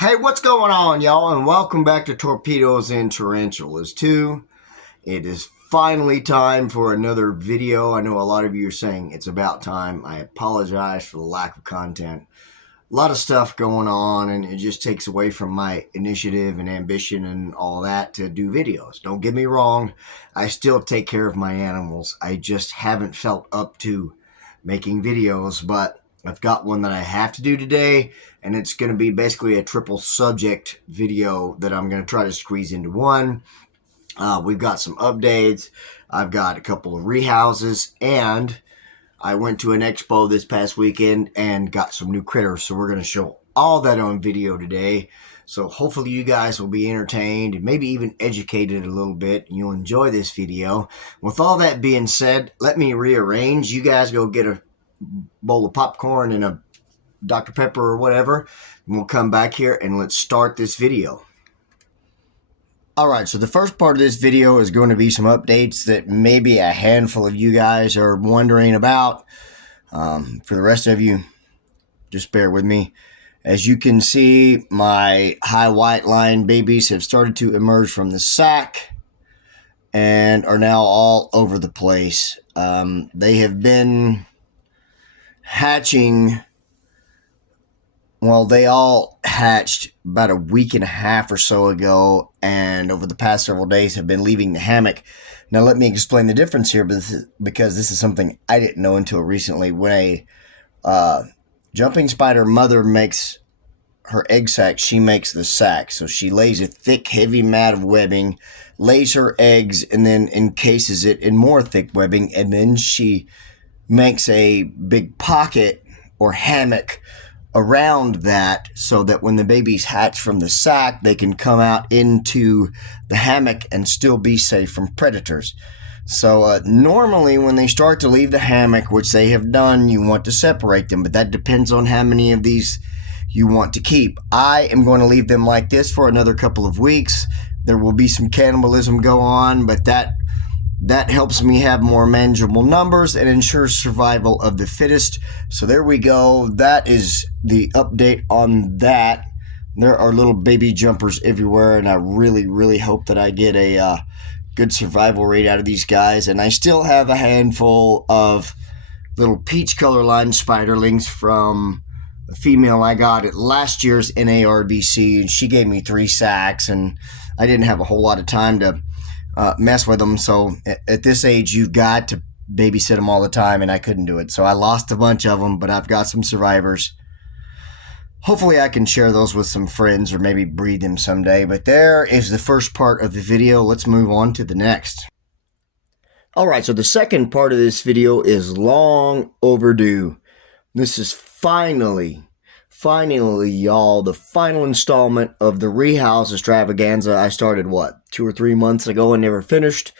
Hey, what's going on, y'all? And welcome back to Torpedoes and Tarantulas 2. It is finally time for another video. I know a lot of you are saying it's about time. I apologize for the lack of content. A lot of stuff going on, and it just takes away from my initiative and ambition and all that to do videos. Don't get me wrong, I still take care of my animals. I just haven't felt up to making videos, but I've got one that I have to do today, and it's going to be basically a triple subject video that I'm going to try to squeeze into one. We've got some updates. I've got a couple of rehouses, and I went to an expo this past weekend and got some new critters. So we're going to show all that on video today. So hopefully you guys will be entertained and maybe even educated a little bit, and you'll enjoy this video. With all that being said, let me rearrange. You guys go get a bowl of popcorn and a Dr. Pepper or whatever, and we'll come back here and let's start this video. Alright, so the first part of this video is going to be some updates that maybe a handful of you guys are wondering about. For the rest of you, just bear with me. As you can see, my high white line babies have started to emerge from the sack and are now all over the place. They have been hatching. Well, they all hatched about a week and a half or so ago, and over the past several days have been leaving the hammock. Now, let me explain the difference here, because this is something I didn't know until recently. When a jumping spider mother makes her egg sac, she makes the sac. So she lays a thick, heavy mat of webbing, lays her eggs, and then encases it in more thick webbing, and then she makes a big pocket or hammock around that, so that when the babies hatch from the sack, they can come out into the hammock and still be safe from predators. So normally when they start to leave the hammock, which they have done, you want to separate them, but that depends on how many of these you want to keep. I am going to leave them like this for another couple of weeks. There will be some cannibalism go on, but that helps me have more manageable numbers and ensures survival of the fittest. So there we go. That is the update on that. There are little baby jumpers everywhere, and I really hope that I get a good survival rate out of these guys. And I still have a handful of little peach color line spiderlings from a female I got at last year's NARBC, and she gave me 3 sacks, and I didn't have a whole lot of time to mess with them. So at this age, you've got to babysit them all the time, and I couldn't do it. So I lost a bunch of them, but I've got some survivors. Hopefully I can share those with some friends or maybe breed them someday. But there is the first part of the video. Let's move on to the next. Alright, so the second part of this video is long overdue. This is finally, y'all, the final installment of the rehouse extravaganza I started, 2 or 3 months ago and never finished.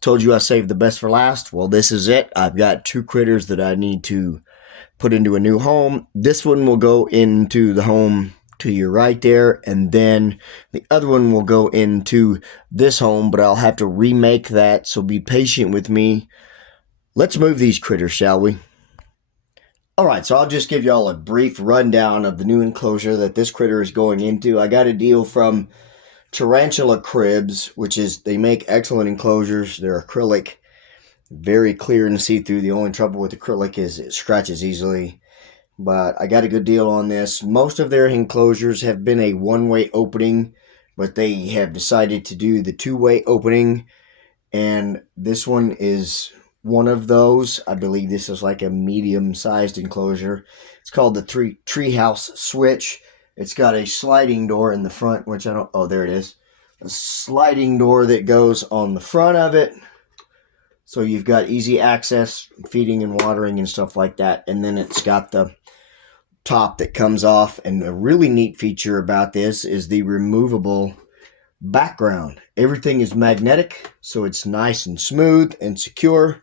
Told you I saved the best for last. Well, this is it. I've got 2 critters that I need to put into a new home. This one will go into the home to your right there, and then the other one will go into this home, but I'll have to remake that, so be patient with me. Let's move these critters, shall we? Alright, so I'll just give y'all a brief rundown of the new enclosure that this critter is going into. I got a deal from Tarantula Cribs, which is, they make excellent enclosures. They're acrylic, very clear and see-through. The only trouble with acrylic is it scratches easily. But I got a good deal on this. Most of their enclosures have been a one-way opening, but they have decided to do the 2-way opening, and this one is one of those. I believe this is like a medium-sized enclosure. It's called the treehouse switch. It's got a sliding door in the front, which I don't... Oh, there it is. A sliding door that goes on the front of it. So you've got easy access, feeding and watering and stuff like that. And then it's got the top that comes off. And a really neat feature about this is the removable background. Everything is magnetic, so it's nice and smooth and secure.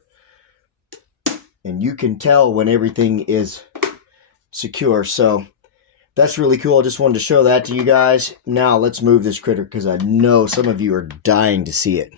And you can tell when everything is secure. So that's really cool. I just wanted to show that to you guys. Now let's move this critter, because I know some of you are dying to see it.